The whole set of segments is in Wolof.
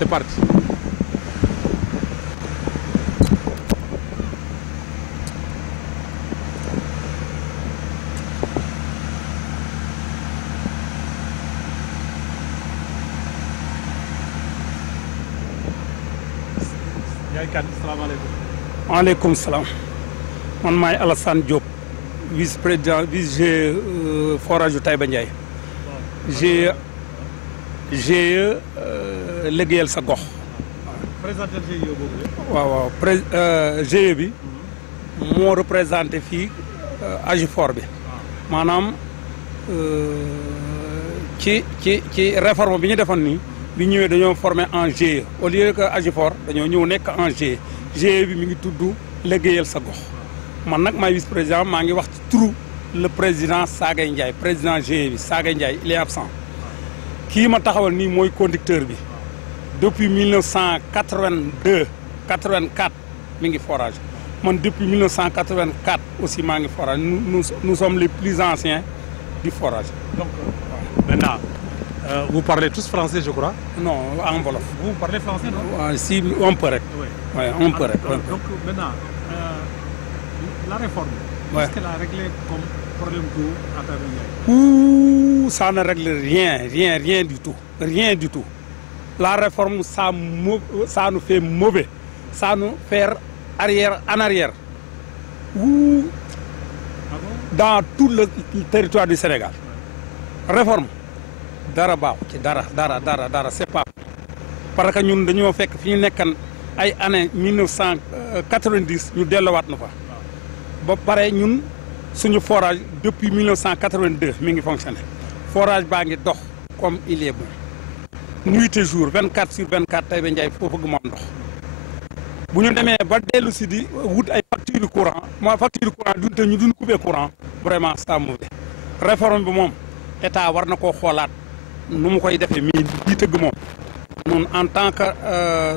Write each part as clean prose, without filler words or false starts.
c'est parti. yaay kan salaamaaleykum. waaleykum salaam man maay Alassane Diop vice président vice forage yu Taïba Ndiaye. GIE liggéeyal sa gox. présenté GIE boobu waaw GIE bi moo représenté fii Agifor bi maanaam ci réforme bi ñu defoon nii bi ñëwee dañoo formé en GIE au lieu que Agifor dañoo ñëw nekk en GIE. GIE bi mi ngi tudd liggéeyal sa gox man nag maay vice président maa ngi wax ci turu le président Sagay Ndiaye président GIE bi Sagay Ndiaye il est absent. kii ma taxawal nii mooy conducteur bi depuis 1982 84 mi ngi forage man depuis 1984 aussi maa ngi forage nous sommes les plus anciens du forage. donc maintenant vous parlez tous français je crois. non en wolof. vous parlez français non. waaw si un peu rek. oui un peu rek. donc maintenant la réforme. Ouais. Est-ce qu'elle a réglé comme problème d'eau à Taïba Ndiaye? Ouh, ça ne règle rien du tout. Rien du tout. La réforme, ça nous fait mauvais. Ça nous fait en arrière. Ouh, Ah bon? dans tout le territoire du Sénégal. Réforme. Dara baaxu ci dara c'est pas. Parce que ñun dañoo fekk fi ñu nekkan ay années 1990 ñu delluwaat na fa. ba pare ñun suñu forage depuis 1982 mi ngi fonctionné forage baa ngi dox comme il est bon nuit et jour 24 sur 24 Taïba Ndiaye foo bëgg moom ndox bu ñu demee ba dellu si di wut ay facture courant facture courant dunte ñu duñ coupé courant vraiment ça mauvais réforme bi moom état war na koo xoolaat nu mu koy defee mii di tëgg moom ñun en tant que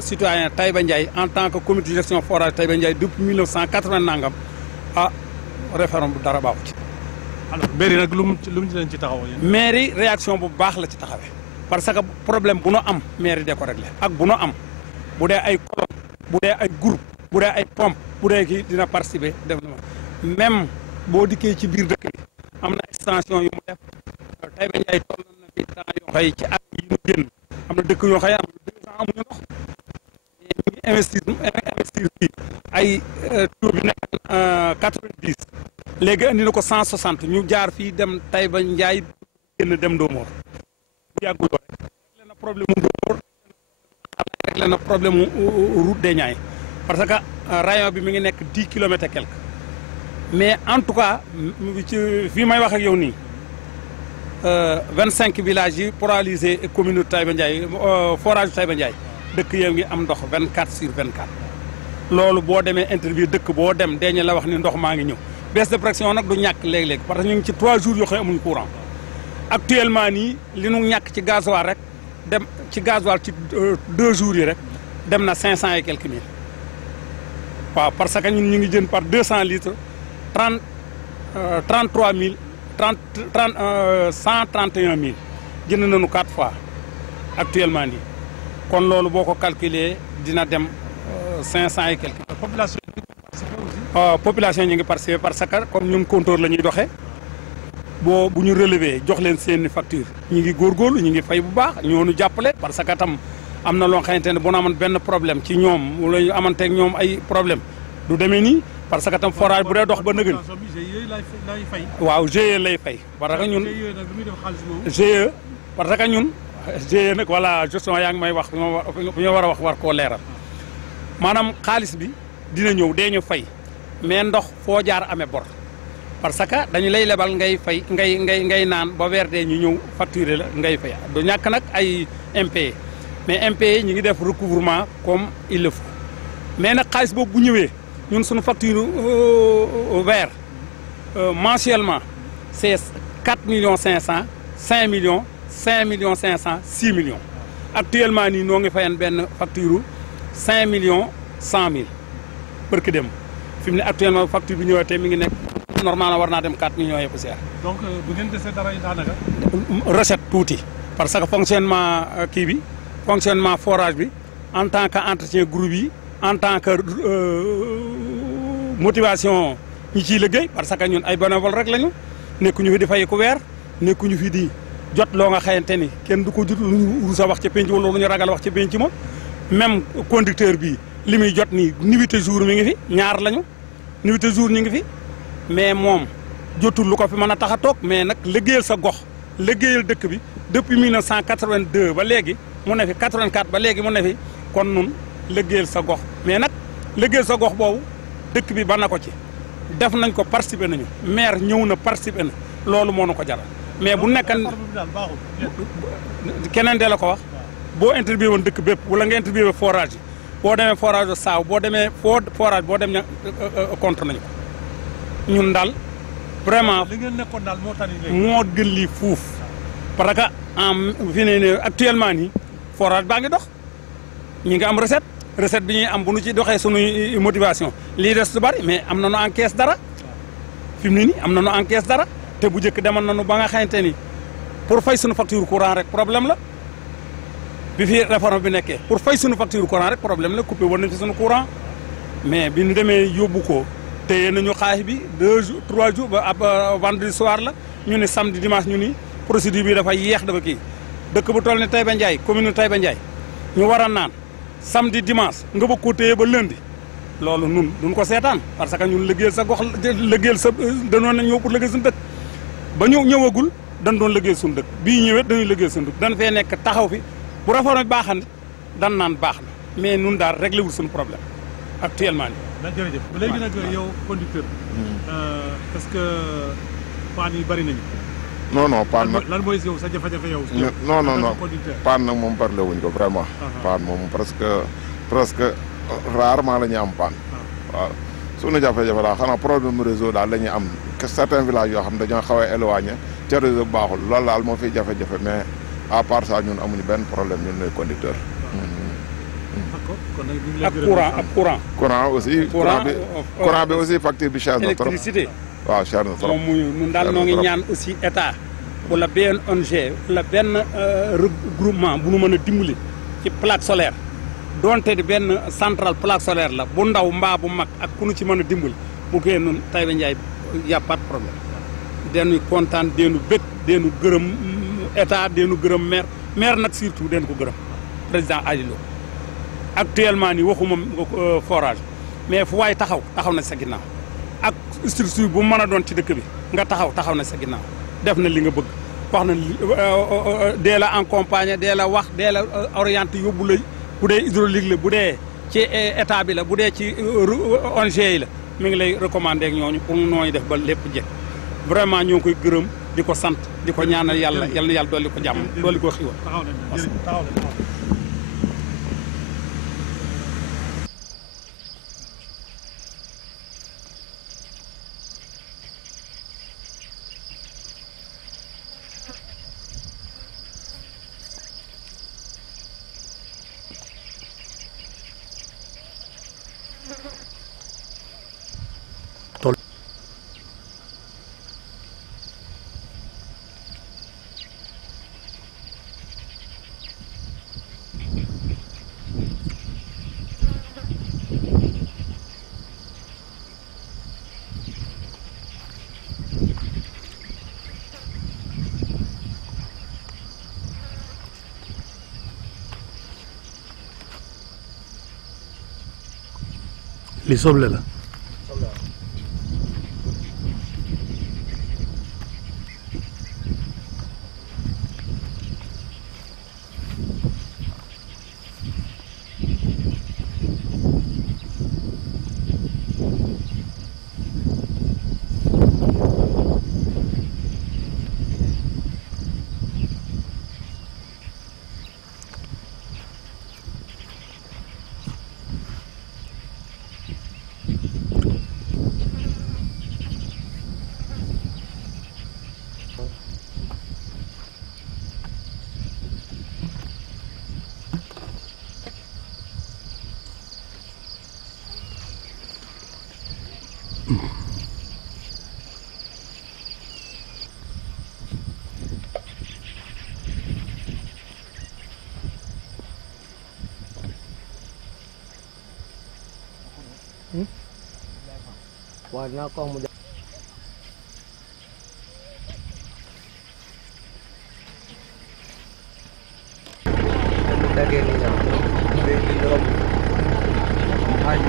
citoyen Taïba Ndiaye en tant que comité de gestion forage Taïba Ndiaye depuis 1980 nangam ah réforme bu dara baaxu ci. alors mairie nag lu mu ci leen ci taxaw yéen. mairie réaction bu baax la ci taxawee parce que problème bu nu am mairie de ko réglé ak bu nu am bu dee ay colonne bu dee ay groupe bu dee ay pompe bu dee kii dina participer def na même boo dikkee ci biir dëkk bi am na extension yu mu def Taïba Ndiaye toll na fi temps yoo xëy ci at yi ñu génn am na dëkk yoo xëy am na 2 ans amuñu ndox mais ñu ngi investir fii ay taux bi nekk 90 léegi andi na ko 160 ñu jaar fii dem Taïba Ndiaye génn dem Ndomor bu yàggul rek réglé na problème mu Ndomor réglé na problème mu route des Niayes parce que rayon bi mi ngi nekk 10 kilomètres et quelques mais en tout cas ci fii may wax ak yow nii 25 villages yi paralysé commune Taïba Ndiaye forage Taïba Ndiaye dëkk yow ngi am ndox 24 sur 24 loolu boo demee interview dëkk boo dem dañu la wax ni ndox maa ngi ñëw baisse de pression nag du ñàkk léeg-léeg parce que ñu ngi ci 3 jours yoo xam ne amuñu courant actuellement nii li nu ñàkk ci gasoil rek dem ci gasoil ci 2 jours yi rek dem na 500 et quelques mille waaw parce que ñun ñu ngi jënd par 200 litres 33 000 131 000 jënd nañu 4 fois actuellement nii kon loolu boo ko calculer dina dem 500 et quelques. population yi ñu ngi participer aussi. population ñu ngi participer parce que comme ñun compteur la ñuy doxee bu ñu relever jox leen seeni facture ñu ngi góorgóorlu ñu ngi fay bu baax ñoo ñu jàppale parce que tam am na loo xamante ne bu nu amoon benn problème ci ñoom wala ñu amanteeg ñoom ay problème du demee nii parce que tam forage bu dee dox ba nëgën. waaw GIE lay fay. parce que ñun GIE parce que ñun GIE nag voilà gestion yaa ngi may wax bu ñu war a wax war koo leeral. maanaam xaalis bi dina ñëw dee ñu fay mais ndox foo jaar amee bor parce que dañu lay lebal ngay fay ngay naan ba weer dee ñu ñëw facturer la ngay fay du ñàkk nag ay impayé mais impayé ñu ngi def recouvrement comme il le faut mais nag xaalis boobu bu ñëwee ñun suñu facture weer mensuellement c'est 4 millions 500 5 millions 5 millions 500 6 millions actuellement nii noo ngi fayan benn facture 5 millions 100 000 për ki dem fi mu ne actuellement facture bi ñëwee te mi ngi nekk normalement war naa dem 4 millions et poussière. donc bu ngeen dese dara yi daanaka. recette tuuti parce que fonctionnement kii bi fonctionnement forage bi en tant que entretien groupe yi en tant que motivation ñi ciy liggéey parce que ñun ay bénévole rek lañu nekkuñu fi di fay ku weer nekkuñu fi di jot loo nga xayante ni kenn du ko jot lu ñu rusa wax ca penc wala lu ñu ragal wax ca penc ma même conducteur bi li muy jot nii nuitée jour mi ngi fi ñaar lañu nuitée jour ñu ngi fi mais moom jotul lu ko fi mën a tax a toog mais nag liggéeyal sa gox liggéeyal dëkk bi depuis 1982 ba léegi mu ne fi 84 ba léegi mu ne fi kon nun liggéeyal sa gox mais nag liggéeyal sa gox boobu dëkk bi ba na ko ci def nañ ko participer nañu maire ñëw na participer na loolu moo nu ko jaral mais bu nekkan keneen de la ko wax boo interviewé woon dëkk bépp wala nga interviewé forage yi boo demee forage de Saaw boo demee forage boo dem ña contre nañu ko ñun daal vraiment li ngeen nekkoon daal moo tani léegi moo gën lii fuuf parce que en fi ne actuellement nii forage baa ngi dox ñi ngi am recette bi ñuy am bu nu ci doxee sunuy motivation lii des du bari mais am nañu encaisse dara fi mu ne nii am nañu encaisse dara te bu njëkk demoon nañu ba nga xamante ni pour fay suñu facture courant rek problème la bi fi réforme bi nekkee pour fay suñu facture courant rek problème la coupé woon nañ fi suñu courant mais bi ñu demee yóbbu ko téye nañu xaalis bi 2 jours 3 jours ba ab vendredi soir la ñu ne samedi dimanche ñu ni procédure bi dafa yéex dafa kii dëkk bu toll ni Taïba Ndiaye commune Taïba Ndiaye ñu war a naan samedi dimanche nga bëgg koo téye ba lundi loolu nun duñ ko seetaan parce que ñun liggéeyal sa gox liggéeyal sa danoon na ñëw pour liggéeyal suñu dëkk ba ñu ñëwagul dañ doon liggéeyal suñu dëkk bii ñëwee dañuy liggéeyal suñu dëkk dañ fee nekk taxaw fi bu réforme bi baaxan dan naan baax na mais nun daal réglé wul suñu problème actuellement nii. jërëjëf léegi nag yow conducteur parce que paan yi bari nañu. non paan nag lan mooy yow sa jafe-jafe yow. non paan nag moom parlé wuñ ko vraiment. paan moom presque rarement la ñuy am paan. waaw suñu jafe-jafe daal xanaa problème réseau daal la ñuy am certains villages yoo xam dañoo xaw a éloigné ca réseau baaxul loolu daal moo fiy jafe-jafe mais à part ça ñun amuñu benn problème ñun les conducteurs. ak courant. courant aussi. courant bi aussi facture bi cher na trop. électricité. waaw cher na trop moom muy ñun daal noo ngi ñaan aussi état wala benn ONG wala benn regroupement bu nu mën a dimbali ci plaque solaire donte di benn centrale plaque solaire la bu ndaw mbaa bu mag ak ku nu ci mën a dimbali bu koy nun Taïba Ndiaye y a pas de problème deenu kontaan deenu bëgg deenu gërëm état deenu gërëm maire nag surtout den ko gërëm président Adilo actuellement nii waxuma forage mais fu waay taxaw na sa ginnaaw ak structure bu mën a doon ci dëkk bi nga taxaw na sa ginnaaw def na li nga bëgg wax na dee la accompagner dee la wax dee la orienté yóbbu la bu dee hydraulique la bu dee ci état bi la bu dee ci ONG yi la mi ngi lay recommander ak ñooñu pour nooñu def ba lépp jekk vraiment ñoo ngi koy gërëm di ko sant di ko ñaanal yàlla dolli ko jàmm dolli ko xiiwal. li soble la. waaw dinaa ko mu dagee ni ñaaw léegi romb ay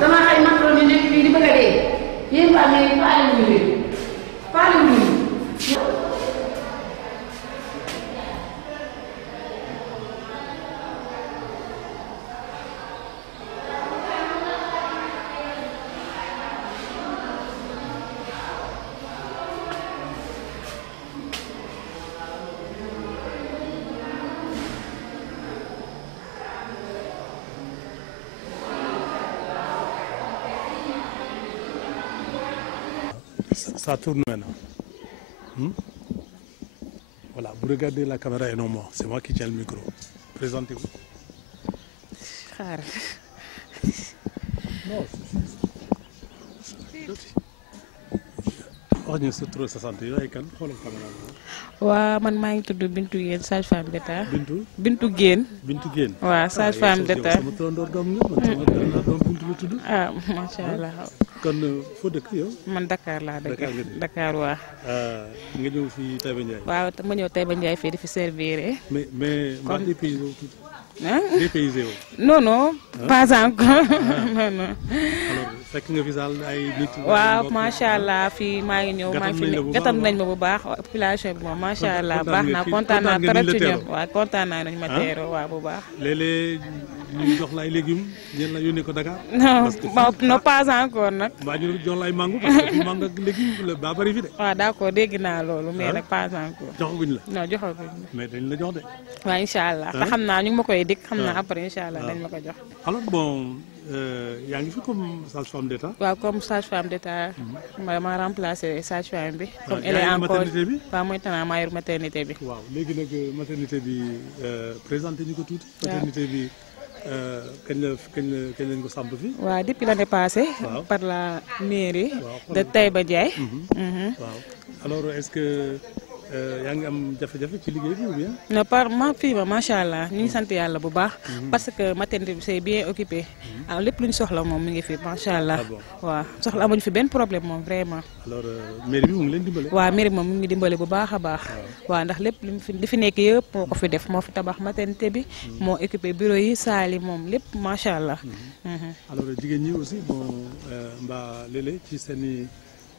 dama xay matro ni nekk fii di bëgg a dee yéen waa mais faale wuñu leen faale wuñu Ça tourne maintenant. Voilà, vous regardez la caméra et non moi. C'est moi qui tiens le micro. Présentez-vous. Non, wax ñu sa tur sa sant yow ay kan xoolal caméra bi. waa man maa ngi tudd Bintu Guène sage-femme d'État. Bintu. Bintu Guène. Bintu Guène. waaw sage-femme d'État. sama tondoor doom nga man sama doom Bintu la tudd. ah macha allah. kon foo dëkk yow. man Dakar laa dëkk. Dakar nga dëkk. Dakar waa. nga ñëw fii Taïba Ndiaye. waaw te ma ñëw Taïba Ndiaye fii di fi servir. mais mbaa dépaysé wu tuuti. ah dépaysé wu. non non. pas encore non non. alors fekk nga fi saal ay nit. waaw macha allah fii maa ngi ñëw maa ngi fi nekk gàttal nañ ma bu baax population bi moom macha allah baax naa kontaan naa trop ci ñoom waaw kontaan naa nañu ma teeroo waaw bu baax. léeg-léeg ñu jox la ay légumes ñeen la yónnee ko Dakar. non pas encore nag. mbaa ñu jox la ay mango parce que mango ak légumes la baa bëri fi de. waaw d'accord dégg naa loolu mais nag pas encore. joxaguñ la. non joxaguñ la. mais dañ la jox de. waaw incha allah te xam naa ñu ngi ma koy dégg xam naa après incha allah dañ ma ko jox. alors bon yaa ngi fi comme sage-femme d'État. waaw comme sage-femme d'État. ma remplacé sage-femme bi. comme elle est encore maternité bi. waaw mooy tanaa maa yor maternité bi. waaw léegi nag maternité bi présenté ñu ko tuuti. maternité bi kañ lañ ko samp fi. waaw depuis l'année passée. par la mairie. de Taïba Ndiaye. waaw alors est-ce que yaa ngi am jafe-jafe ci liggéey bi ou bien. non par ma fii ma macha allah ñu ngi sant yàlla bu baax. parce que maternité bi c'est bien occupé. ah lépp lu ñu soxla moom mi ngi fi macha allah. waaw soxla amuñu fi benn problème moom vraiment. alors mairie bi mu ngi leen dimbale. waaw mairie moom mu ngi dimbale bu baax a baax. waaw ndax lépp li fi nekk yëpp moo ko fi def moo fi tabax maternité bi. moo occupé bureau yi saal yi moom lépp macha allah. alors jigéen ñi aussi bon mbaa léeg-léeg ci seen i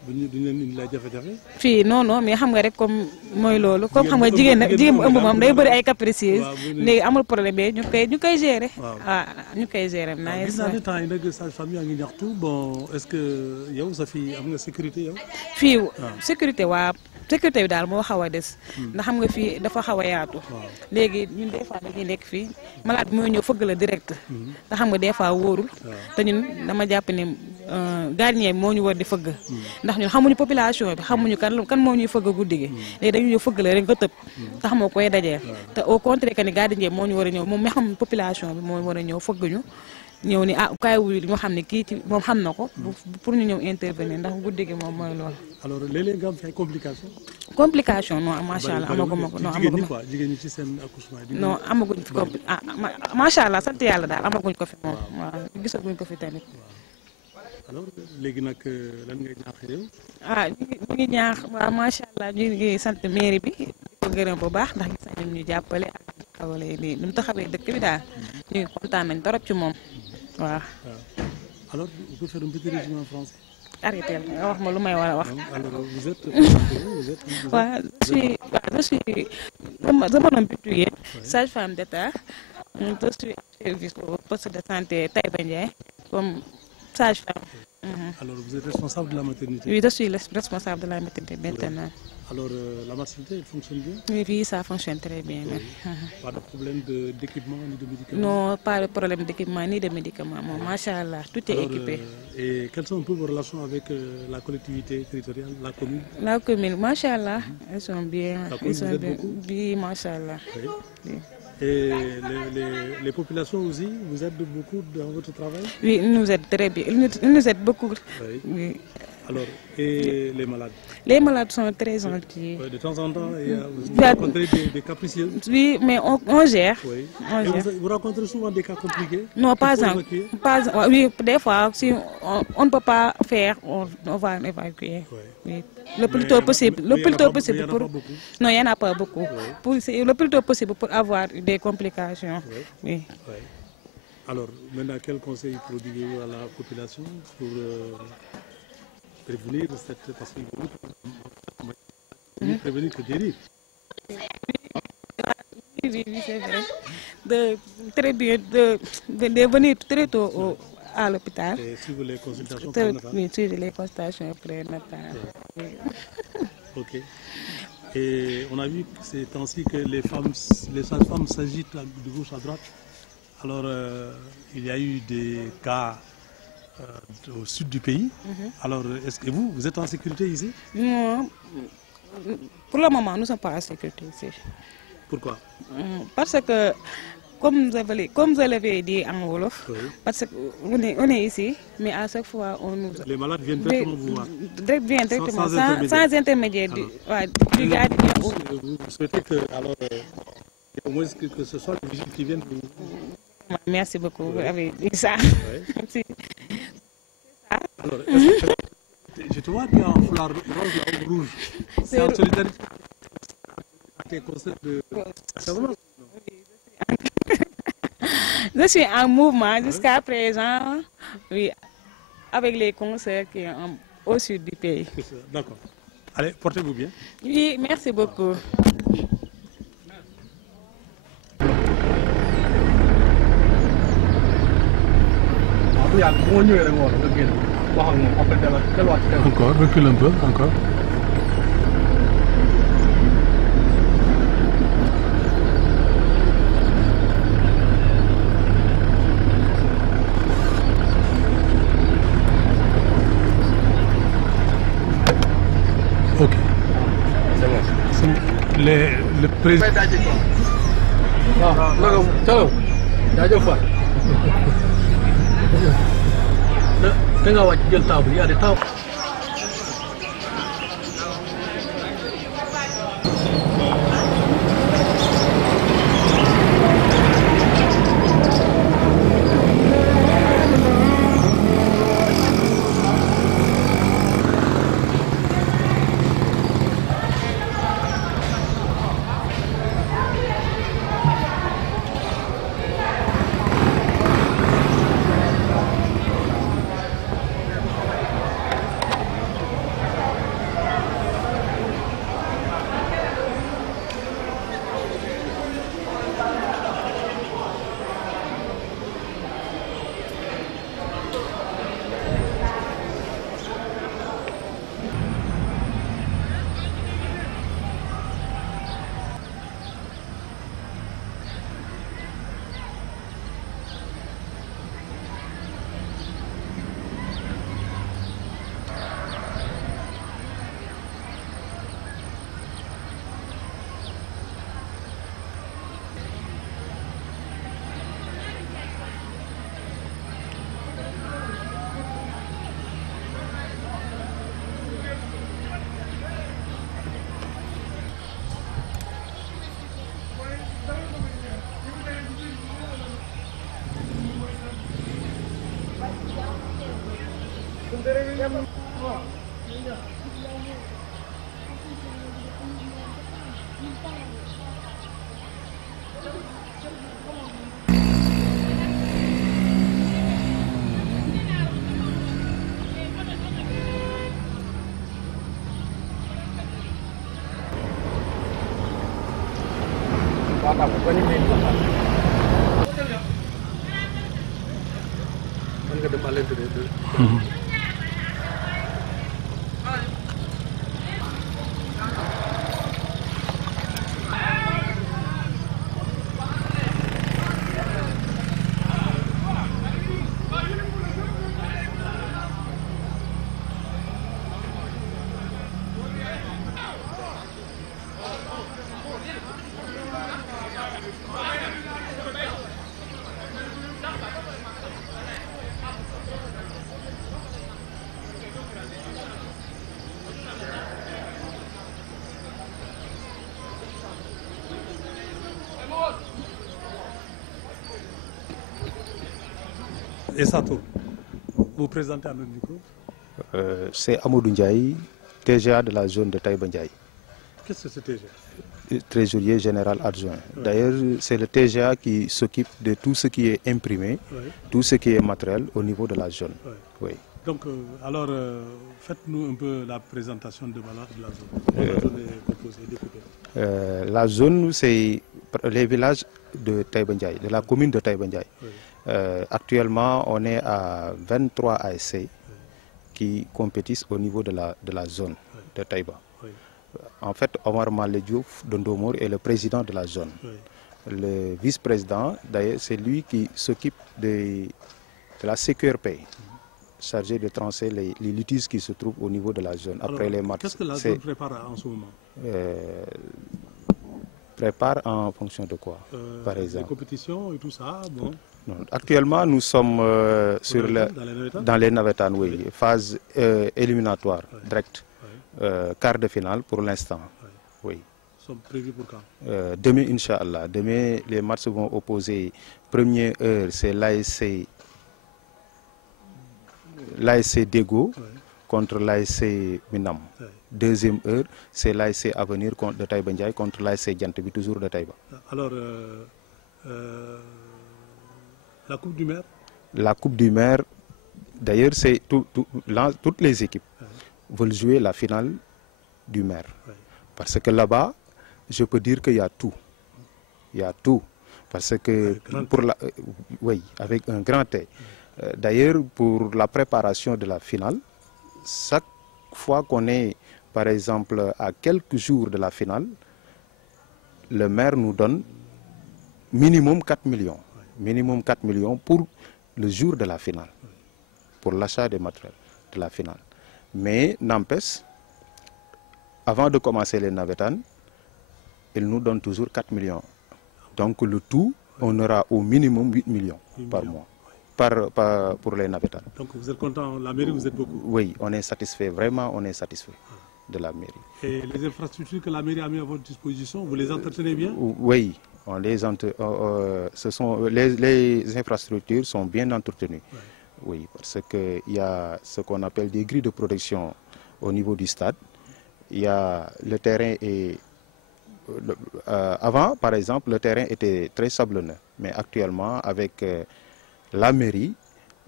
duñu leen indi lay jafe-jafe. fii non non mais xam nga rek comme mooy loolu comme xam nga jigéen bu ëmb moom day bëri ay capricieuses. léegi amul problème bi ñu koy gérer. waaw ñu koy gérer. naa gis naa ne temps yi nag sage-femme yaa ngi ñaxtu bon est-ce que yow sa fii am nga sécurité yow. fii sécurité waa sécurité bi daal moo xaw a des. ndax xam nga fii dafa xaw a yaatu. léegi ñun des fois dañuy nekk fii malade mooy ñëw fëgg la direct. ndax xam nga des fois wóorul. te ñun dama jàpp ne gardien bi moo ñu war di fëgg. ndax ñun xamuñu population bi xamuñu kan moo ñuy fëgg guddi gi. léegi dañu ñëw fëgg la rek nga tëb. te xamoo koy dajeel. te au contraire que ni gardien moo ñu war a ñëw moom mi xam population bi moo war a ñëw fëgg ñu. ñëw ni ah kaay wuyu ñu xam ne kii ci moom xam na ko. pour ñu ñëw intervenir ndax guddi gi moom mooy loolu. alors léeg-léeg nga am fi ay complications. complication non macha allah amaguma ko non amaguma ko jigéen ñi ci seen accouchement yi. non amaguñ fi macha allah sant yàlla daal amaguñ ko fi moom waaw gisaguñ ko fi tamit. alors léegi nag lan ngay ñaax yow. ñu ngi ñaax waaw macha allah ñu ngi sant mairie bi di ko gërëm bu baax ndax gis nañu ñu jàppale ak taxawale nii ni mu taxawee dëkk bi daal ñu ngi kontaan nañ torop ci moom waaw. alors vous pouvez faire un petit résumé en français. arrêté nga wax ma lu may war a wax. alors vous êtes. waaw je suis sama nom Bintou Yène sage-femme d'État. je suis en service au poste de santé Taïba Ndiaye comme sage-femme. Alors vous êtes responsable de la maternité. Oui, je suis responsable de la maternité maintenant. Alors la maternité, elle fonctionne bien? Oui, ça fonctionne très bien. Oui. Pas de problème d'équipement ni de médicaments? Non, pas de problème d'équipement ni de médicaments. Bon, machallah, tout est équipé. Et quelles sont un peu vos relations avec la collectivité territoriale, la commune? La commune, machallah, elles sont bien. La commune, vous êtes beaucoup? Oui, machallah. Oui. Oui. Et les populations aussi, vous aident beaucoup dans votre travail? Oui, ils nous aident très bien. Ils nous aident beaucoup. Oui. Oui. Alors, et les malades? Les malades sont très gentils. Oui, de temps en temps, vous rencontrez des capricieux? Oui, mais on gère. Oui. On gère. Vous rencontrez souvent des cas compliqués? Non, pas encore. Oui, des fois, si on ne peut pas faire, on va évacuer. Oui. Oui. Le plus tôt possible. Le plus tôt possible. Il y en a pas beaucoup. Non, il n'y en a pas beaucoup. Oui. Le plus tôt possible pour avoir des complications. Oui. Oui. Oui. Alors, maintenant, quel conseil prodiguez-vous à la population pour prévenir cette... Parce qu'il faut prévenir que guérir. Oui, c'est vrai. De venir très tôt à l'hôpital. Et suivre les consultations prénatales. Oui, suivre les consultations prénatales. Oui. Ok. Et on a vu ces temps-ci que les sages-femmes s'agitent de gauche à droite. Alors, il y a eu des cas au sud du pays. Alors, est-ce que vous êtes en sécurité ici? Non. Pour le moment, nous ne sommes pas en sécurité ici. Pourquoi? Parce que, comme vous l'avez dit en Wolof, Oui. parce qu'on est ici, mais à chaque fois, on nous... Les malades viennent directement vous voir. Viennent directement, Sans sans intermédiaire du gardien. Vous souhaitez que, alors, au moins que ce soit les vigiles qui viennent vous... Merci beaucoup, vous avez dit ça. Oui. Merci. Alors, je te vois, tu as un foulard rose là, ou rouge. C'est en solidarité. Tes concerts de... C'est vraiment... Je suis en mouvement jusqu'à présent, oui, avec les concerts qui sont au sud du pays. D'accord. Allez, portez-vous bien. Oui, merci beaucoup. Encore, recule un peu, encore. Ok. C'est bon. Le président. Et ça tourne. Vous présentez à notre micro. C'est Amadou Ndiaye, TGA de la zone de Taïba Ndiaye. Qu'est-ce que c'est TGA? Trésorier général adjoint. Oui. D'ailleurs, c'est le TGA qui s'occupe de tout ce qui est imprimé, Oui. tout ce qui est matériel au niveau de la zone. Oui. Oui. Donc, alors, faites-nous un peu la présentation de la zone. La zone est composée, découpée. La zone, c'est les villages de Taïba Ndiaye, de la commune de Taïba Ndiaye. Oui. Actuellement, on est à 23 ASC qui compétissent au niveau de la zone de Taïba. Oui. En fait, Omar Malé Diouf de Ndomor est le président de la zone. Oui. Le vice-président, d'ailleurs, c'est lui qui s'occupe de la CQRP, chargé de trancher les litiges qui se trouvent au niveau de la zone. Après les matchs, qu'est-ce que la zone prépare en ce moment? Prépare en fonction de quoi, par exemple? Les compétitions et tout ça, bon. Non, actuellement, nous sommes dans les navétanes, oui, phase éliminatoire, directe, quart de finale pour l'instant. Oui. Sont prévus pour quand? Demain, Inch'Allah. Demain, les matchs vont opposer. Première heure, c'est l'ASC l'ASC Dego contre l'ASC Minam. Deuxième heure, c'est l'ASC Avenir de Taïba Ndiaye contre l'ASC Djantbi, toujours de Taïba. Alors, la Coupe du Maire? La Coupe du Maire, d'ailleurs, c'est toutes les équipes veulent jouer la finale du Maire. Parce que là-bas, je peux dire qu'il y a tout. Il y a tout. Parce que, oui, avec un grand T. D'ailleurs, pour la préparation de la finale, chaque fois qu'on est, par exemple, à quelques jours de la finale, le maire nous donne minimum 4 millions. Minimum 4 millions pour le jour de la finale, pour l'achat des matériels de la finale. Mais n'empêche, avant de commencer les navétanes, il nous donne toujours 4 millions. Donc le tout, on aura au minimum 8 millions par mois pour les navétanes. Donc vous êtes content, la mairie vous êtes beaucoup? Oui, on est satisfait, vraiment on est satisfait de la mairie. Et les infrastructures que la mairie a mis à votre disposition, vous les entretenez bien? Oui, on les les infrastructures sont bien entretenues. Oui, parce qu'il y a ce qu'on appelle des grilles de protection au niveau du stade. Il y a le terrain et avant, par exemple, le terrain était très sablonneux. Mais actuellement, avec la mairie,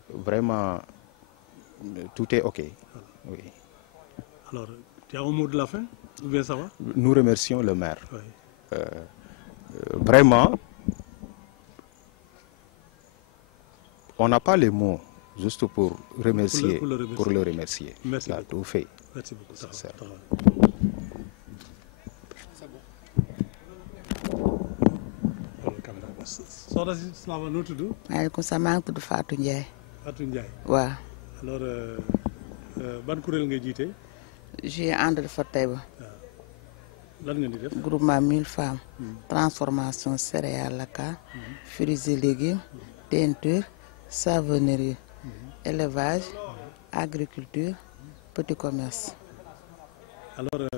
vraiment, tout est OK. Oui. Alors, tu as un mot de la fin? Ou bien ça va? Nous remercions le maire. Vraiment, on n'a pas les mots juste pour remercier, pour le remercier. Merci beaucoup. Tout fait. Merci beaucoup. soxna si salaama noo tudd? maaleykum salaam, maa ngi tudd Fatou Ndiaye. Fatou Ndiaye. waaw. alors ban kuréel nga jiite? j'ai ànd dafa Taïba. lan ngeen di def? groupement 1000 femmes. transformation céréales locales. fruits et légumes. teinture. savonnerie. élevage. agriculture. petit commerce. alors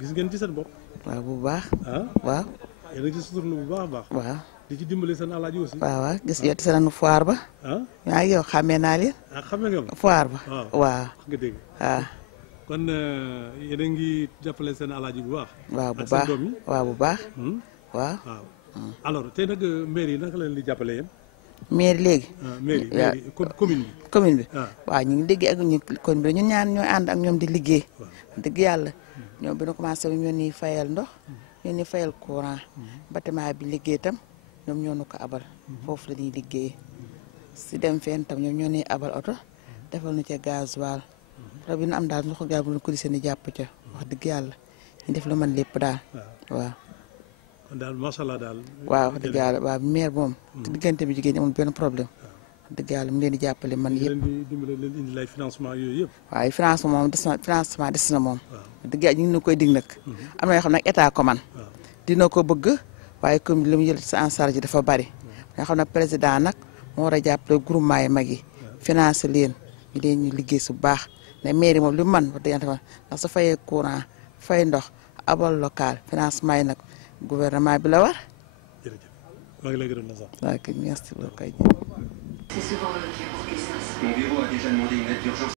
gis ngeen ci seen bopp? waaw bu baax. waaw. yéen a ngi ci suturlu bu baax a baax. waaw. di ci dimbali seen alaaji aussi. waaw waaw gis nga te nañu foire ba. yaa ngi yow xàmmee naa leen. xàmmee nga ma. foire ba. waaw. nga dégg. waaw. kon yéen a ngi jàppale seen alaaji bu baax. waaw bu baax waaw bu baax. waaw. alors tey nag maire yi naka leen di jàppale yéen. maire léegi. maire commune bi. commune bi waaw ñu ngi liggéey ak ñu commune bi ñun ñaan ñooy ànd ak ñoom di liggéey. dëgg yàlla ñoom bi ñu commencé ñoo ni fayal ndox ñoo ni fayal courant bâtiment bi liggéey tam ñoom ñoo nu ko abal foofu la ñuy liggéey si dem fenn tam ñoom ñoo ni abal oto defal nu ca gasoil rabi nu am daal ndox gaal bu ñu ko gisee ni jàpp ca wax dëgg yàlla ñu def lu mën lépp daal waaw. kon daal macha allah daal. waaw wax dëgg yàlla waaw maire moom. te diggante bi jigéen ñi amul benn problème. wax dëgg yàlla mu leen di jàppale man yëpp. leen di dimbale leen indi lay financement yooyu yëpp. waaw financement moom financement des na moom. wax dëgg yàlla ñu ngi koy dig nag. am na yoo xam nag état ko man dina ko bëgg waaye comme li mu jël en charge dafa bari. nga xam ne président nag moo war a jàppale groupement yi mag yi. financé leen ñu leen ñu liggéey su baax ne mairie moom li mu mën wax dëgg yàlla ndax su fayee courant fay ndox abal local financement yi nag. gouvernement bi la war. jërëjëf maa ngi lay gërëm na sax. waaw kay merci beaucoup. C'est souvent le cas pour que ça. Mon bureau a déjà demandé une aide d'urgence.